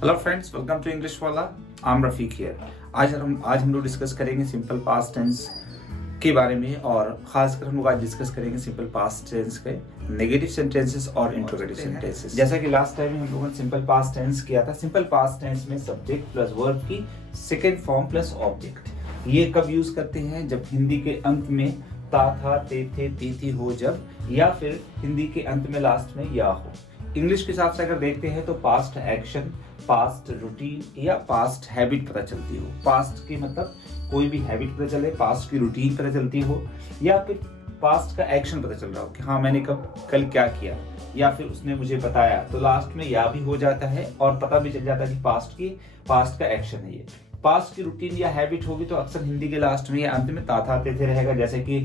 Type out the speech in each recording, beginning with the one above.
Hello friends, welcome to English वाला। I am Rafiq here. आज हम लोग डिस्कस करेंगे सिंपल पास्ट टेंस के बारे में, और खासकर हम लोग आज डिस्कस करेंगे सिंपल पास्ट टेंस के नेगेटिव सेंटेंसेस और इंट्रोगेटिव सेंटेंसेस। जैसा कि लास्ट टाइम हम लोगों ने सिंपल पास्ट टेंस किया था। सिंपल पास्ट टेंस में सब्जेक्ट प्लस वर्ब की सेकेंड फॉर्म प्लस ऑब्जेक्ट। ये कब यूज करते हैं? जब हिंदी के अंत में ता था, ते थे, ती थी हो जब, या फिर हिंदी के अंत में लास्ट में या हो। इंग्लिश के हिसाब से अगर देखते हैं तो पास्ट एक्शन, पास्ट रूटीन या पास्ट हैबिट पता चलती हो। पास्ट की मतलब कोई भी हैबिट पता चले, पास्ट की रूटीन पता चलती हो, या फिर पास्ट का एक्शन पता चल रहा हो कि हाँ मैंने कल क्या किया, या फिर उसने मुझे बताया, तो लास्ट में या भी हो जाता है और पता भी चल जाता है कि पास्ट का एक्शन है ये। पास्ट की रूटीन या हैबिट होगी तो अक्सर हिंदी के लास्ट में या अंत में ता था, ते थे रहेगा। जैसे कि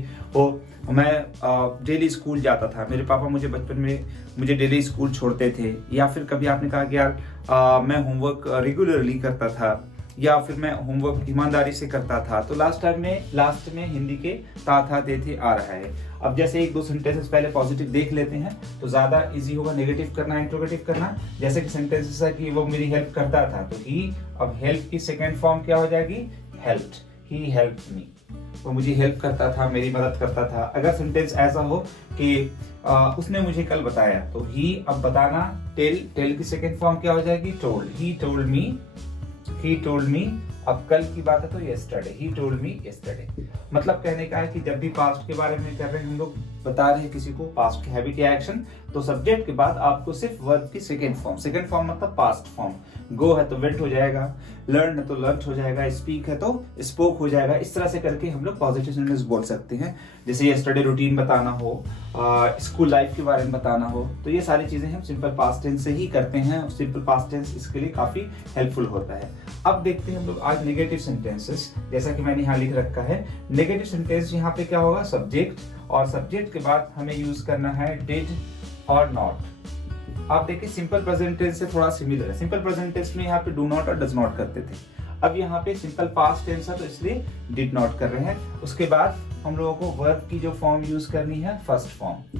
मैं डेली स्कूल जाता था, मेरे पापा मुझे बचपन में मुझे डेली स्कूल छोड़ते थे, या फिर कभी आपने कहा कि यार मैं होमवर्क रेगुलरली करता था, या फिर मैं होमवर्क ईमानदारी से करता था। तो लास्ट में हिंदी के ता था, ते थे आ रहा है। अब जैसे एक दो सेंटेंसेस पहले पॉजिटिव देख लेते हैं तो ज्यादा इजी होगा नेगेटिव करना, इंट्रोगेटिव करना। जैसे कि सेंटेंसेस है कि वो मेरी हेल्प करता था, तो ही, अब हेल्प की सेकेंड फॉर्म क्या हो जाएगी? हेल्प्ड। ही हेल्प्ड मी, वो मुझे हेल्प करता था, मेरी मदद करता था। अगर सेंटेंस ऐसा हो कि उसने मुझे कल बताया, तो ही, अब बताना, टेल की सेकेंड फॉर्म क्या हो जाएगी? टोल्ड। He told me. अब कल की बात है तो yesterday, he told me yesterday। मतलब कहने का है कि जब भी पास्ट के बारे में कर रहे हैं, हम लोग बता रहे हैं किसी को पास्ट की हैबिट या एक्शन, तो सब्जेक्ट के बाद आपको सिर्फ वर्ब की सेकेंड फॉर्म मतलब पास्ट फॉर्म। गो है तो वेंट हो जाएगा, लर्न है तो लर्न हो जाएगा, स्पीक है तो स्पोक हो जाएगा। इस तरह से करके हम लोग पॉजिटिव सेंटेंस बोल सकते हैं। जैसे yesterday रूटीन बताना हो, स्कूल लाइफ के बारे में बताना हो, तो ये सारी चीजें हम सिंपल पास्ट टेंस से ही करते हैं। सिंपल पास्ट टेंस इसके लिए काफी हेल्पफुल होता है। अब देखते हैं हम लोग आज नेगेटिव सेंटेंसेस। जैसा कि मैंने यहाँ लिख रखा है, नेगेटिव सेंटेंस यहाँ पे क्या होगा? सब्जेक्ट, और सब्जेक्ट के बाद हमें यूज करना है डिड और नॉट। आप देखिए सिंपल प्रेजेंट टेंस से थोड़ा सिमिलर है। सिंपल प्रेजेंट टेंस में यहाँ पे डू नॉट और डज नॉट करते थे। अब यहाँ पे सिंपल पास्ट टेंस है तो इसलिए डिड नॉट कर रहे हैं। उसके बाद हम लोगों को वर्ब की जो फॉर्म यूज करनी है, फर्स्ट फॉर्म।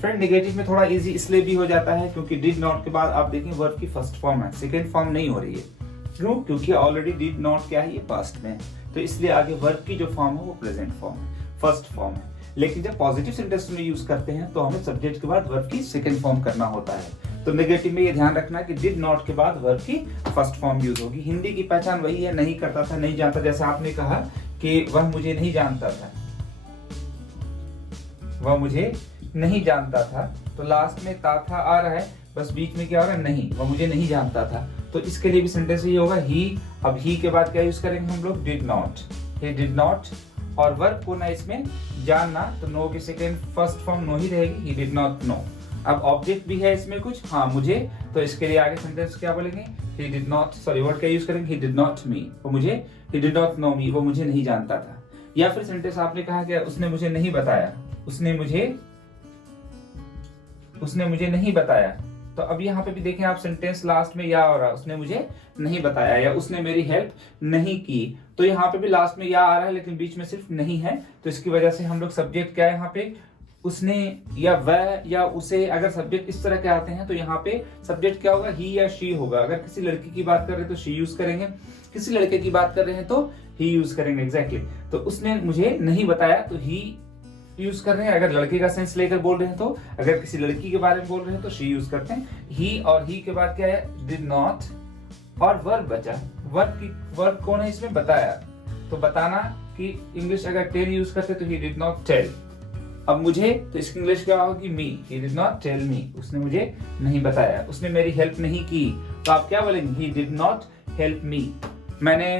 फ्रेंड, नेगेटिव में थोड़ा इजी इसलिए भी हो जाता है क्योंकि डिड नॉट के बाद आप देखें वर्ब की फर्स्ट फॉर्म है, सेकेंड फॉर्म नहीं हो रही है। क्यों? क्योंकि ऑलरेडी डिड नॉट क्या है? ये पास्ट में है, तो इसलिए आगे वर्ब की जो फॉर्म है वो प्रेजेंट फॉर्म है, फर्स्ट फॉर्म है। लेकिन जब पॉजिटिव सेंटेंस में यूज करते हैं तो हमें सब्जेक्ट के बाद वर्ब की सेकंड फॉर्म करना होता है। तो नेगेटिव में ये ध्यान रखना कि डिड नॉट के बाद वर्ब की फर्स्ट फॉर्म यूज होगी। हिंदी की पहचान वही है, नहीं करता था, नहीं जानता। जैसे आपने कहा कि वह मुझे नहीं जानता था, वह मुझे नहीं जानता था, तो लास्ट में ता था आ रहा है, बस बीच में क्या हो रहा है? नहीं, वह मुझे नहीं जानता था। तो इसके लिए भी सेंटेंस ये होगा ही। अब ही के बाद क्या यूज करेंगे हम लोग? Did not. He did not, और वर्ब को ना इसमें जानना, तो नो की सेकेंड फर्स्ट फॉर्म नो ही रहेगी, ही डिड नॉट नो। अब ऑब्जेक्ट भी है इसमें कुछ, हाँ मुझे, तो इसके लिए आगे सेंटेंस क्या बोलेंगे? ही डिड नॉट, सॉरी वर्ड क्या यूज करेंगे? ही डिड नॉट मी, वो मुझे, ही डिड नॉट नो मी, वो मुझे नहीं जानता था। या फिर सेंटेंस आपने कहा कि उसने मुझे नहीं बताया, उसने मुझे नहीं बताया। तो अब यहाँ पे भी देखें आप, सेंटेंस लास्ट में या हो रहा है, उसने मुझे नहीं बताया या उसने मेरी हेल्प नहीं की। तो यहाँ पे भी लास्ट में या आ रहा है लेकिन बीच में सिर्फ नहीं है, तो इसकी वजह से हम लोग सब्जेक्ट क्या है यहाँ पे? उसने या वह या उसे। अगर सब्जेक्ट इस तरह के आते हैं तो यहाँ पे सब्जेक्ट क्या होगा? ही या शी होगा। अगर किसी लड़की की बात कर रहे हैं तो शी यूज करेंगे, किसी लड़के की बात कर रहे हैं तो ही यूज करेंगे। एग्जैक्टली। तो उसने मुझे नहीं बताया तो ही यूज कर रहे हैं। अगर लड़के का सेंस लेकर बोल रहे हैं तो, अगर किसी लड़की के बारे में बोल रहे हैं तो शी यूज करते हैं। ही, और ही के बाद क्या है? डिड नॉट, और वर्ब बचा। वर्ब कौन है इसमें? बताया। तो बताना कि इंग्लिश अगर टेल यूज करते तो ही डिड नॉट टेल। अब मुझे, तो इसकी इंग्लिश क्या होगी? Me. He did not tell me, उसने मुझे नहीं बताया, उसने मेरी हेल्प नहीं की। तो आप क्या बोलेंगे? ही डिड नॉट हेल्प मी। मैंने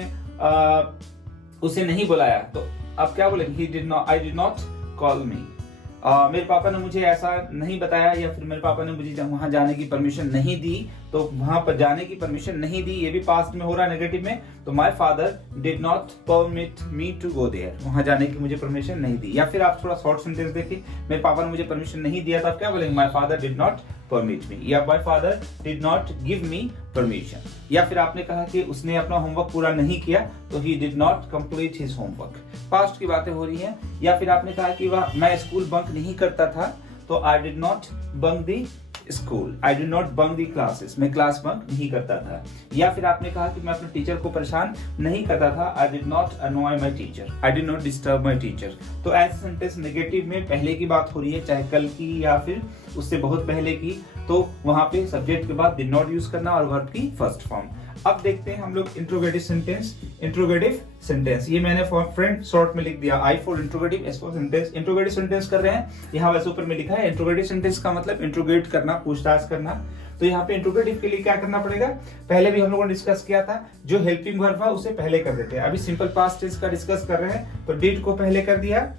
उसे नहीं बुलाया, तो आप क्या बोलेंगे? ही did not, I did not call मी। मेरे पापा ने मुझे ऐसा नहीं बताया, या फिर मेरे पापा ने मुझे वहां जाने की परमिशन नहीं दी, तो वहां पर जाने की परमिशन नहीं दी, ये भी पास्ट में हो रहा है नेगेटिव में। तो my father did not permit me to go there, वहां जाने की मुझे परमिशन नहीं दी। या फिर आप थोड़ा शॉर्ट सेंटेंस देखिए, मेरे पापा ने मुझे परमिशन नहीं दिया, तो आप क्या बोलेंगे? My father did not permit me, या my father did not give me permission. या फिर आपने कहा कि उसने अपना होमवर्क पूरा नहीं किया, तो ही did not complete his homework. Past की बातें हो रही हैं। या फिर आपने कहा कि मैं स्कूल बंक नहीं करता था, तो I did not bunk the school. I did not bunk the classes, मैं क्लास बंक नहीं करता था। या फिर आपने कहा कि मैं अपने टीचर को परेशान नहीं करता था, I did not अनॉय my teacher, I did not disturb my teacher. तो ऐसे सेंटेंस नेगेटिव में पहले की बात हो रही है, चाहे कल की या फिर उससे बहुत पहले की, तो वहां पे सब्जेक्ट के बाद डिड नॉट यूज करना और वर्ब की फर्स्ट फॉर्म। अब देखते हैं हम लोग इंट्रोगेटिव सेंटेंस। इंट्रोगेटिव सेंटेंस ये मैंने फॉर फ्रेंड शॉर्ट में लिख दिया, I for interrogative, S for sentence. Interrogative sentence कर रहे हैं, यहाँ वैसे ऊपर में लिखा है इंट्रोगेटिव सेंटेंस का मतलब इंट्रोगेट करना, पूछताछ करना। तो यहाँ पे इंट्रोगेटिव के लिए क्या करना पड़ेगा, पहले भी हम लोगों ने डिस्कस किया था, जो हेल्पिंग वर्ब है उसे पहले कर देते हैं। अभी सिंपल पास्ट टेंस का डिस्कस कर रहे हैं, तो डिड को पहले कर दिया,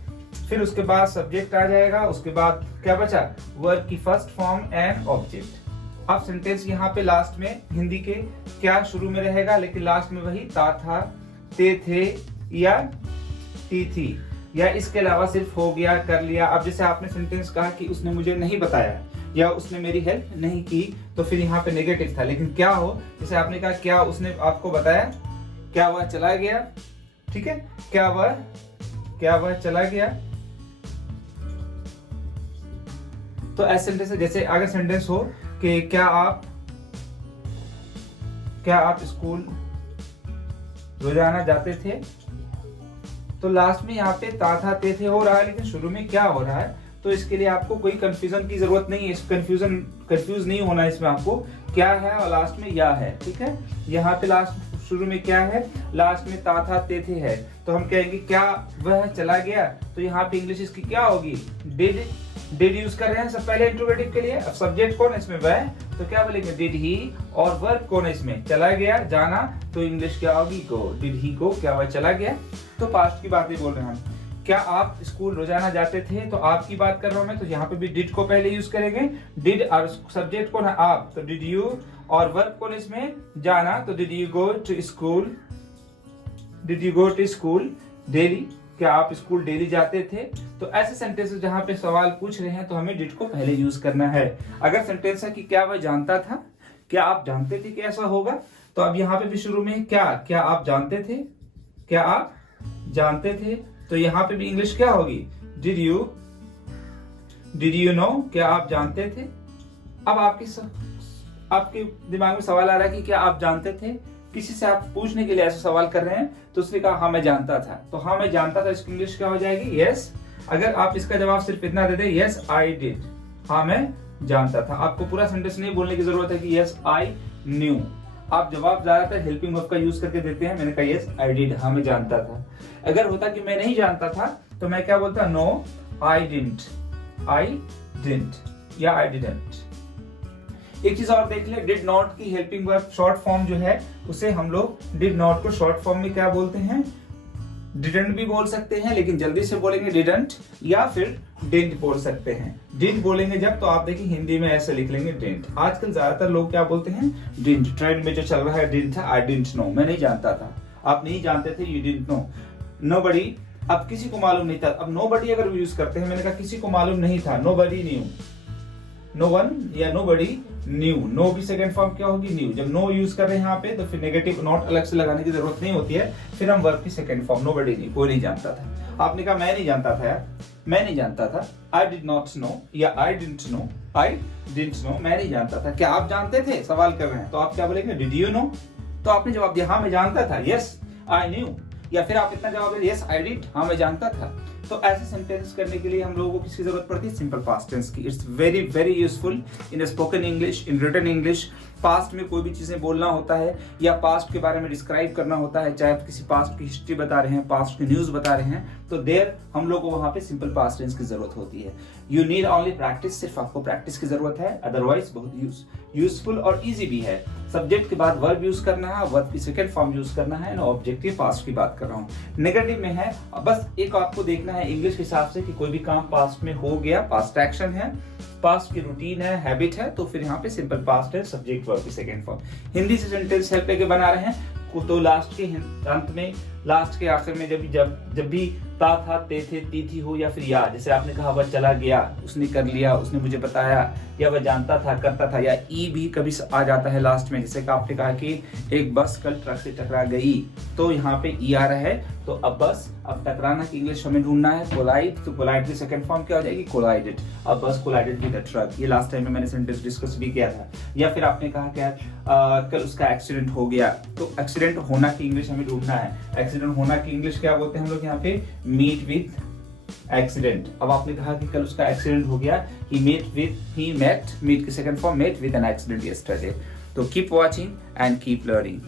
फिर उसके बाद सब्जेक्ट आ जाएगा, उसके बाद क्या बचा, वर्ब की फर्स्ट फॉर्म एंड ऑब्जेक्ट। अब सेंटेंस यहाँ पे लास्ट में हिंदी के क्या शुरू में रहेगा, लेकिन लास्ट में वही ता था, ते थे या ती थी, या इसके अलावा सिर्फ हो गया, कर लिया। अब जैसे आपने सेंटेंस कहा कि उसने मुझे नहीं बताया या उसने मेरी हेल्प नहीं की, तो फिर यहाँ पे नेगेटिव था। लेकिन क्या हो, जैसे आपने कहा क्या उसने आपको बताया, क्या वह चला गया, ठीक है, क्या वह चला गया। तो ऐसे सेंटेंस है, जैसे अगर सेंटेंस हो कि क्या आप स्कूल रोजाना जाते थे, तो लास्ट में यहाँ पे ता था ते थे हो रहा है, लेकिन शुरू में क्या हो रहा है, तो इसके लिए आपको कोई कंफ्यूजन की जरूरत नहीं है, कंफ्यूज नहीं होना इसमें। आपको क्या है और लास्ट में या है, ठीक है। यहाँ पे लास्ट शुरू में क्या है, लास्ट में ता था ते थे है, तो हम कहेंगे क्या वह चला गया, तो यहाँ पे इंग्लिश इसकी क्या होगी, डिड यूज कर रहे हैं सब पहले इंट्रोगेटिव के लिए। अब सब्जेक्ट कौन है इसमें, वह, तो क्या बोलेंगे डिड ही, और वर्ब कौन है इसमें, चला गया, जाना, तो इंग्लिश क्या होगी, गो। डिड ही गो, क्या वह चला गया। तो पास्ट की बातें बोल रहे हैं हम। क्या आप स्कूल रोजाना जाते थे, तो आपकी बात कर रहा हूं मैं, तो यहाँ पे भी डिड को पहले यूज करेंगे। डिड और सब्जेक्ट कौन है, आप, तो डिड यू, और वर्ब कौन इसमें, जाना, तो did you go to school, did you go to school daily, क्या आप स्कूल डेली जाते थे। तो ऐसे सेंटेंसेस जहां पे सवाल पूछ रहे हैं तो हमें डिड को पहले यूज करना है। अगर सेंटेंस है कि क्या वह जानता था, क्या आप जानते थे कि ऐसा होगा, तो अब यहाँ पे भी शुरू में क्या आप जानते थे, क्या आप जानते थे, तो यहाँ पे भी इंग्लिश क्या होगी, डिड यू नो, क्या आप जानते थे। अब आपके दिमाग में सवाल आ रहा है कि क्या आप जानते थे, किसी से आप पूछने के लिए ऐसा सवाल कर रहे हैं, तो उसने कहा हाँ मैं जानता था, तो हाँ मैं जानता था इसकी इंग्लिश क्या हो जाएगी, यस। अगर आप इसका जवाब सिर्फ इतना दे दे, यस आई डिड, हाँ मैं जानता था, आपको पूरा सेंटेंस नहीं बोलने की जरूरत है कि यस आई न्यू। आप जवाब ज्यादातर हेल्पिंग वर्ब का यूज करके देते हैं, मैंने कहा यस आई डिड, हाँ मैं जानता था। अगर होता कि मैं नहीं जानता था, तो मैं क्या बोलता, नो आई डिडंट या आई डिडंट। एक चीज और देख ले, डिड नॉट की हेल्पिंग वर्ब शॉर्ट फॉर्म जो है, उसे हम लोग डिड नॉट को शॉर्ट फॉर्म में क्या बोलते हैं, डिडंट भी बोल सकते हैं, लेकिन जल्दी से बोलेंगे डिडंट, या फिर डिडंट बोल सकते हैं। डिडंट बोलेंगे जब, तो आप देखिए हिंदी में ऐसे लिख लेंगे डिडंट। आजकल ज्यादातर लोग क्या बोलते हैं, डिडंट। ट्रेंड में जो चल रहा है डिडंट था, आई डिडंट नो, मैं नहीं जानता था, आप नहीं जानते थे, यू डिडंट नो। नोबडी, अब किसी को मालूम नहीं था, अब नोबडी अगर यूज करते हैं, मैंने कहा किसी को मालूम नहीं था, नोबडी न्यू, नो वन या नोबडी न्यू, नो की सेकंड फॉर्म क्या होगी, न्यू। जब नो यूज कर रहे हैं यहाँ पे, तो फिर नेगेटिव नॉट अलग से लगाने की जरूरत नहीं होती है, फिर हम वर्ब की सेकंड फॉर्म, नोबडी न्यू, कोई नहीं जानता था। आपने कहा मैं नहीं जानता था यार, मैं नहीं जानता था, आई डिड नॉट नो या आई डिडंट नो, मैं नहीं जानता था। क्या आप जानते थे, सवाल कर रहे हैं, तो आप क्या बोलेंगे, डिड यू नो, तो आपने जवाब दिया हाँ मैं जानता था, यस आई न्यू, या फिर आप इतना जवाब दे, यस आई डिड, हाँ मैं जानता था। तो ऐसे सेंटेंस करने के लिए हम लोगों को किसकी जरूरत पड़ती है, सिंपल पास्ट टेंस की। It's very very useful in spoken English, in written English. Past में कोई भी चीजें बोलना होता है या पास्ट के बारे में डिस्क्राइब करना होता है, चाहे आप किसी पास्ट की हिस्ट्री बता रहे हैं, पास्ट की न्यूज बता रहे हैं, तो देयर हम लोग को वहां पे सिंपल पास्ट टेंस की जरूरत होती है। यू नीड ओनली प्रैक्टिस, सिर्फ आपको प्रैक्टिस की जरूरत है, अदरवाइज बहुत यूजफुल और इजी भी है। सब्जेक्ट के बाद वर्ब यूज करना है, वर्ब की सेकंड फॉर्म यूज करना है, ऑब्जेक्ट के पास्ट की बात कर रहा हूँ। नेगेटिव में है, बस एक आपको देखना है इंग्लिश के हिसाब से कि कोई भी काम पास्ट में हो गया, पास्ट एक्शन है, पास्ट की रूटीन है, हैबिट है, तो फिर यहाँ पे सिंपल पास्ट है, सब्जेक्ट वर्ब की सेकंड फॉर्म। हिंदी से सेंटेंस हेल्प लेके बना रहे हैं, तो लास्ट के अंत में लास्ट के आखिर में जब भी ता था, ते थे, ती थी हो या फिर या, जैसे आपने कहा वह चला गया, उसने कर लिया, उसने मुझे बताया, या वह जानता था, करता था, या ई भी कभी आ जाता है लास्ट में। जैसे कि आपने कहा कि एक बस कल ट्रक से टकरा गई, तो यहाँ पे ई आ रहा है, तो अब टकराना की इंग्लिश हमें ढूंढना है कोलाइड, तो कोलाइड की सेकंड फॉर्म क्या हो जाएगी, कोलाइडेड। अब बस कोलाइडेड विद अ ट्रक, ये लास्ट टाइम में मैंने सेंटेंस डिस्कस भी किया था। या फिर आपने कहा क्या कल उसका एक्सीडेंट हो गया, तो एक्सीडेंट होना की इंग्लिश हमें ढूंढना है। एक्सीडेंट होना की इंग्लिश क्या बोलते हैं हम लोग यहाँ पे, मीट विद एक्सीडेंट। अब आपने कहा कि कल उसका एक्सीडेंट हो गया, ही मेट की second form met with an accident yesterday. तो keep watching and keep learning.